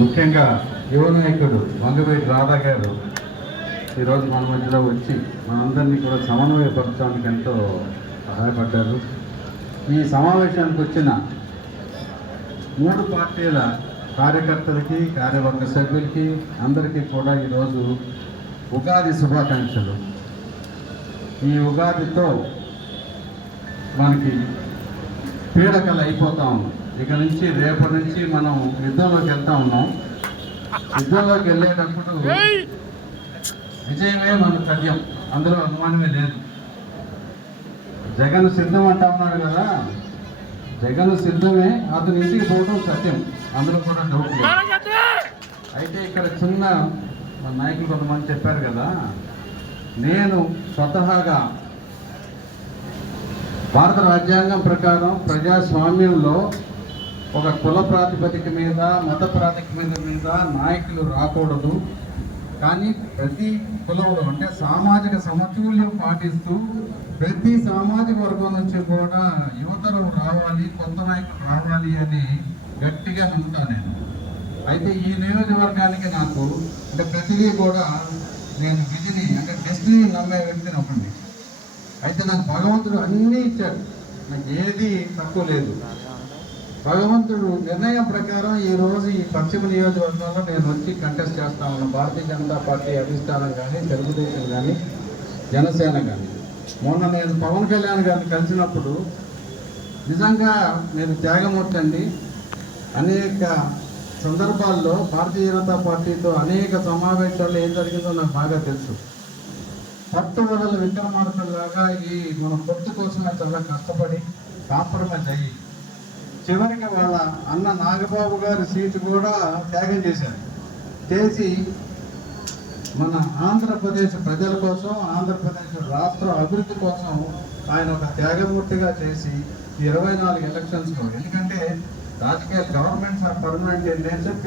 ముఖ్యంగా యువ నాయకుడు వంగవేటి రాధా గారు ఈరోజు మన మధ్యలో వచ్చి మనందరినీ కూడా సమన్వయపరచడానికి ఎంతో సహాయపడ్డారు. ఈ సమావేశానికి వచ్చిన మూడు పార్టీల కార్యకర్తలకి కార్యవర్గ సభ్యులకి అందరికీ కూడా ఈరోజు ఉగాది శుభాకాంక్షలు. ఈ ఉగాదితో మనకి పీడకలు అయిపోతా ఉన్నాం ఇక నుంచి రేపటి నుంచి మనం యుద్ధంలోకి వెళ్తా ఉన్నాం. యుద్ధంలోకి వెళ్ళేటప్పుడు విజయమే మన సత్యం అందులో అనుమానమే లేదు. జగన్ సిద్ధం అంటా ఉన్నాడు కదా? జగన్ సిద్ధమే అతని ఇంటికి పోవడం సత్యం. అందులో కూడా డౌట్ లేదు. అయితే ఇక్కడ చిన్న మన నాయకులు కొంతమంది చెప్పారు కదా నేను స్వతహాగా భారత రాజ్యాంగం ప్రకారం ప్రజాస్వామ్యంలో ఒక కుల ప్రాతిపదిక మీద మత ప్రాతిపదిక మీద నాయకులు రాకూడదు. కానీ ప్రతి కులంలో అంటే సామాజిక సమతుల్యం పాటిస్తూ ప్రతి సామాజిక వర్గం నుంచి కూడా యువతరం రావాలి కొత్త నాయకులు రావాలి అని గట్టిగా నమ్ముతాను నేను. అయితే ఈ నియోజకవర్గానికి నాకు అంటే ప్రతిదీ కూడా నేను విధిని అంటే డెస్టినీ నమ్మే వ్యక్తిని ఒకటి అయితే నాకు భగవంతుడు అన్నీ ఇచ్చాడు. నాకు ఏది తక్కువ లేదు. భగవంతుడు నిర్ణయం ప్రకారం ఈ రోజు ఈ పశ్చిమ నియోజకవర్గంలో నేను వచ్చి కంటెస్ట్ చేస్తా ఉన్నాను. భారతీయ జనతా పార్టీ అధిష్టానం కానీ తెలుగుదేశం కానీ జనసేన కానీ మొన్న నేను పవన్ కళ్యాణ్ గారిని కలిసినప్పుడు నిజంగా నేను త్యాగమూర్తి అండి. అనేక సందర్భాల్లో భారతీయ జనతా పార్టీతో అనేక సమావేశాల్లో ఏం జరిగిందో నాకు బాగా తెలుసు. పట్టుదల విక్రమార్కుల్లాగా ఈ మన పొత్తు కోసమే చాలా కష్టపడి కాంప్రమైజ్ అయ్యి చివరికి వాళ్ళ అన్న నాగబాబు గారి సీటు కూడా త్యాగం చేశారు. చేసి మన ఆంధ్రప్రదేశ్ ప్రజల కోసం ఆంధ్రప్రదేశ్ రాష్ట్ర అభివృద్ధి కోసం ఆయన ఒక త్యాగమూర్తిగా చేసి ఇరవై నాలుగు ఎలక్షన్స్లో ఎందుకంటే రాజకీయ governments are permanent in nature